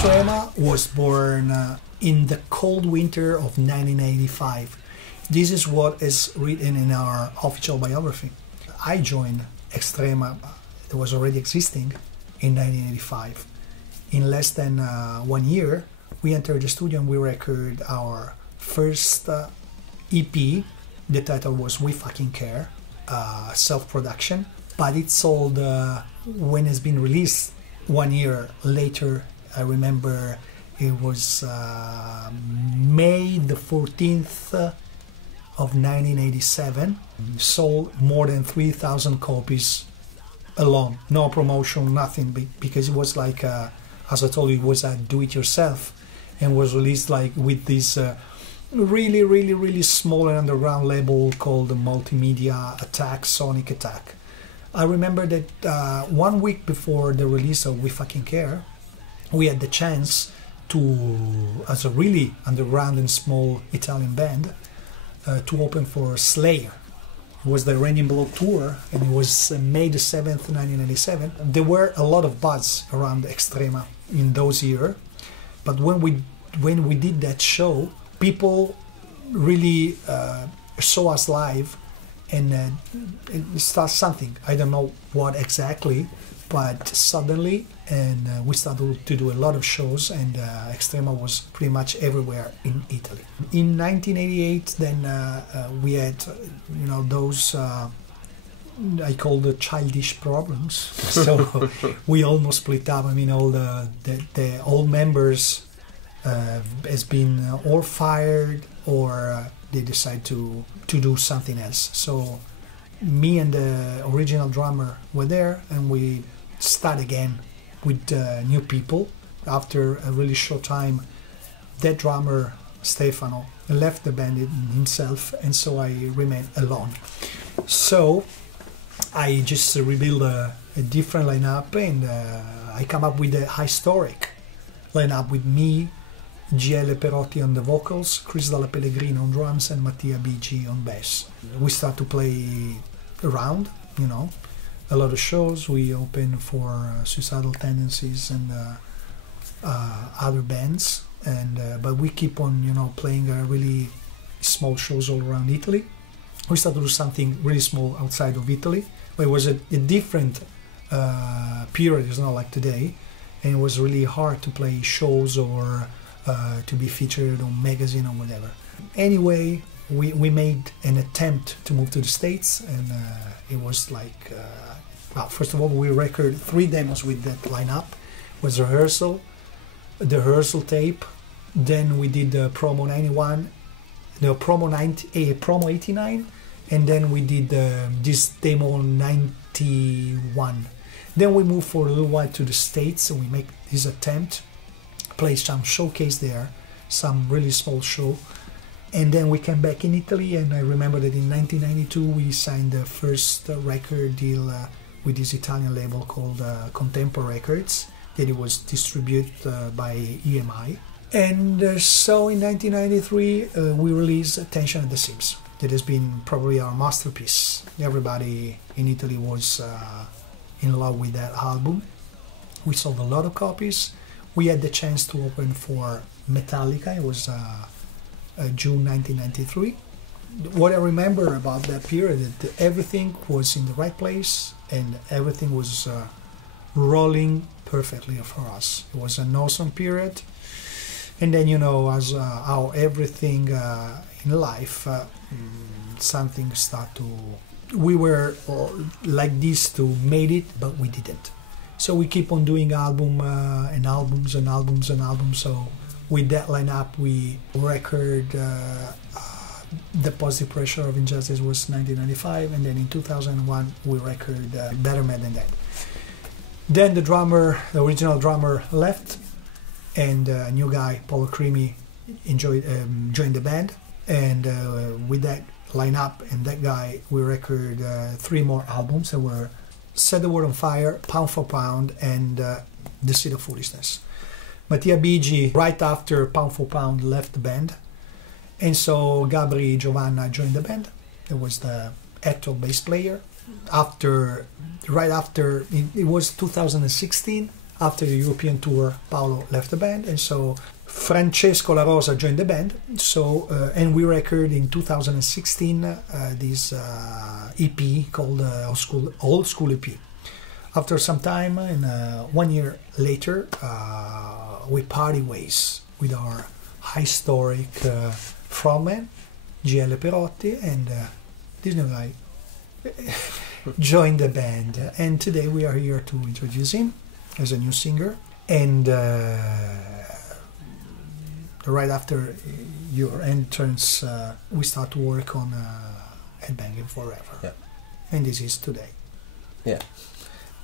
Extrema was born in the cold winter of 1985. This is what is written in our official biography. I joined Extrema, it was already existing, in 1985. In less than 1 year, we entered the studio and we recorded our first EP. The title was We Fucking Care, self-production, but it sold when it's been released 1 year later. I remember it was May the 14th of 1987. Sold more than 3,000 copies alone, no promotion, nothing, because it was like, as I told you, it was a do-it-yourself, and was released like with this really small and underground label called Multimedia Attack, Sonic Attack. I remember that 1 week before the release of We Fucking Care, we had the chance to, as a really underground and small Italian band, to open for Slayer. It was the Raining Blood tour, and it was May the 7th, 1997. There were a lot of buzz around Extrema in those years, but when we did that show, people really saw us live, and it started something. I don't know what exactly, but suddenly, and we started to do a lot of shows, and Extrema was pretty much everywhere in Italy. In 1988, then we had, those I call the childish problems. So we almost split up. I mean, all the old members has been or fired or they decide to do something else. So me and the original drummer were there, and we start again with new people. After a really short time, that drummer Stefano left the band himself, and so I remained alone. So I just rebuild a different lineup, and I come up with a historic lineup with me, GL Perotti on the vocals, Chris Dalla Pellegrina on drums, and Mattia Bigi on bass. We start to play around, a lot of shows. We open for Suicidal Tendencies and other bands, and but we keep on, playing really small shows all around Italy. We started to do something really small outside of Italy, but it was a different period. It's not like today, and it was really hard to play shows or to be featured on magazine or whatever. Anyway, we made an attempt to move to the States, and it was like, well, first of all, we recorded 3 demos with that lineup. It was the rehearsal tape, then we did the promo 91, the promo 89, and then we did this demo 91. Then we moved for a little while to the States, and we make this attempt, play some showcase there, some really small show, and then we came back in Italy. And I remember that in 1992 we signed the first record deal with this Italian label called Contemporary Records, that it was distributed by EMI. And so in 1993 we released Tension at the Seams. That has been probably our masterpiece. Everybody in Italy was in love with that album. We sold a lot of copies. We had the chance to open for Metallica. It was June 1993. What I remember about that period is that everything was in the right place and everything was rolling perfectly for us. It was an awesome period. And then, as how everything in life, something start to... We were like this to made it, but we didn't. So we keep on doing albums. So with that lineup, we record The Positive Pressure of Injustice was 1995, and then in 2001 we record Better Mad Than Dead. Then the original drummer left, and a new guy, Paolo Crimi, joined the band, and with that lineup and that guy, we record 3 more albums that were Set the World on Fire, Pound for Pound, and The Seed of Foolishness. Mattia Bigi, right after Pound for Pound, left the band, and so Gabri Giovanna joined the band. It was the actual bass player. Right after, it was 2016, After the European tour, Paolo left the band, and so Francesco La Rosa joined the band. So and we recorded in 2016 this EP called Old School EP. After some time, and 1 year later, we parted ways with our historic frontman, GL Perotti, and this new guy joined the band. And today we are here to introduce him as a new singer. And right after your entrance, we start to work on Headbanging Forever. Yeah. And this is today. Yeah.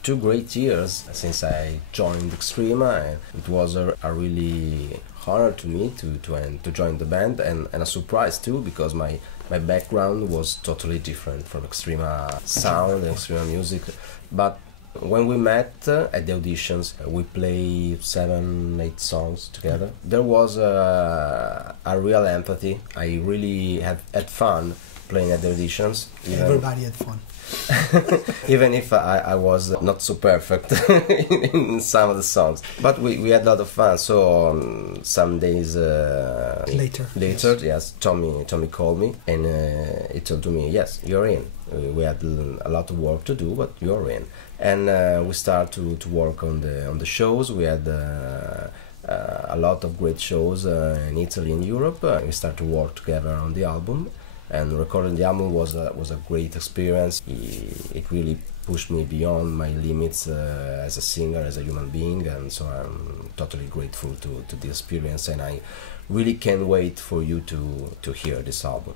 2 great years since I joined Extrema, and it was a really honor to me to join the band, and a surprise too, because my background was totally different from Extrema sound and Extrema music. But when we met at the auditions, we played 7-8 songs together. There was a real empathy. I really had fun playing at the auditions. Everybody had fun. Even if I was not so perfect in some of the songs, but we had a lot of fun. So some days later, yes, Tommy called me, and he told me, yes, you're in. We had a lot of work to do, but you're in. And we started to work on the shows. We had a lot of great shows in Italy and Europe. We started to work together on the album. And recording the album was a great experience. It really pushed me beyond my limits as a singer, as a human being, and so I'm totally grateful to the experience, and I really can't wait for you to hear this album.